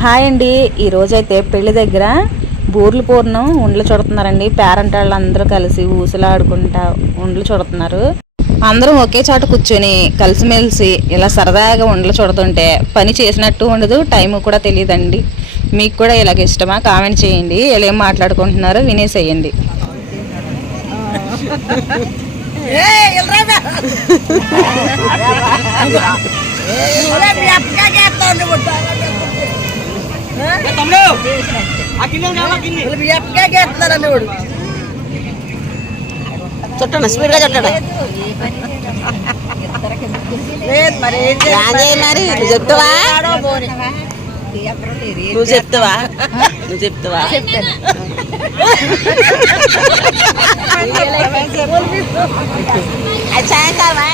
Hi అండి. ఈరోజైతే పెళ్లి దగ్గర బూర్లు పూర్ణం ఉండలు చుడుతున్నారండి. పేరెంట్ వాళ్ళు అందరూ కలిసి ఊసులాడుకుంటా ఉండలు చుడుతున్నారు. అందరం ఒకే చోట కూర్చొని కలిసిమెలిసి ఇలా సరదాగా ఉండలు చుడుతుంటే పని చేసినట్టు ఉండదు, టైం కూడా తెలియదండి. మీకు కూడా ఇలాగ ఇష్టమా? కామెంట్ చేయండి. ఇలా ఏం మాట్లాడుకుంటున్నారో వినేసేయండి. చుట్టండి, స్పీడ్ గా చుట్టండి. మరి నువ్వు చెప్తావా? నువ్వు చెప్తావా? నువ్వు చెప్తావా? అది సాయంకాలమా?